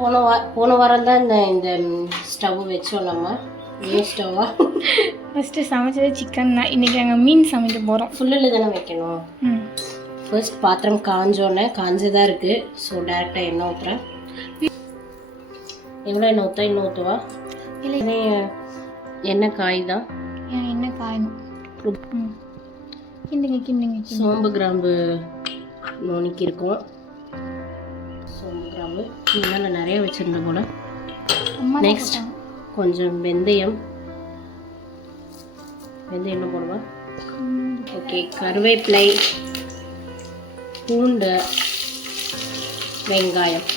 போன வாரம் தான் இந்த ஸ்டவ் வச்சோம். நம்ம ஏன் ஸ்டவ்வா ஃபஸ்ட்டு சமைச்சது சிக்கன் தான். இன்றைக்கி நாங்கள் மீன் சமைக்க போகிறோம். ஃபுல்லில் தானே வைக்கணும். ஃபர்ஸ்ட் பாத்திரம் காஞ்சதாக இருக்குது. ஸோ டேரெக்டாக எண்ணெய் ஊற்றுறேன். எவ்வளோ எண்ணெய் ஊற்றா? இன்னும் ஊற்றுவா? இல்லை, எண்ணெய் காய் தான். எண்ணெய் காயணும். கிண்டுங்க. சோம்பு கிராம்பு நுணுக்கி இருக்கோம். சோம்பு கிராம்பு இதெல்லாம் நிறைய வச்சுருந்தேன் போல. நெக்ஸ்ட் கொஞ்சம் வெந்தயம் என்ன போடுவா? ஓகே, கருவேப்பிலை, பூண்டு, வெங்காயம்.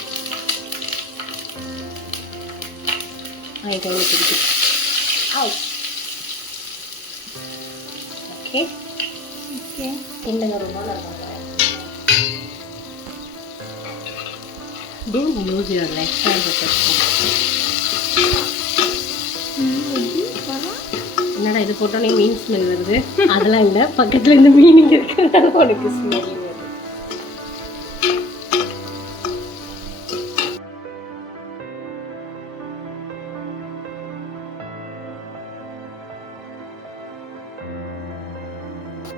ஓகே என்ன don't lose your legs and என்னடா இது போட்டோன்னே மீன் ஸ்மெல் வருது? அதெல்லாம் இல்லை, பக்கத்தில் இந்த மீனிங் இருக்கிறதுனால உனக்கு ஸ்மெல் வருது.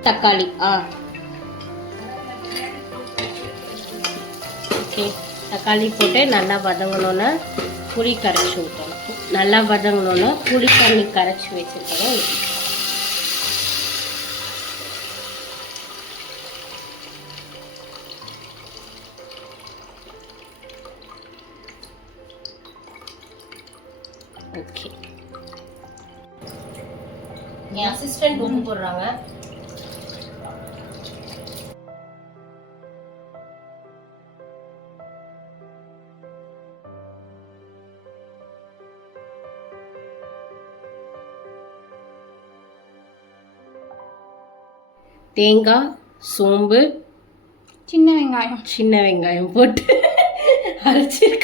தக்காளி ஓகே, தக்காளி போட்டு நல்லா வதங்கணுன்னா புளி கரைச்சி ஊற்றணும். நல்லா வதங்கணுன்னா புளி தண்ணி கரைச்சி வச்சுருக்கணும். ஓகே, என் அசிஸ்டன்ட் உப்பு போடுறாங்க. தேங்காய், சோம்பு, சின்ன வெங்காயம் போட்டு அரைச்சிருக்க.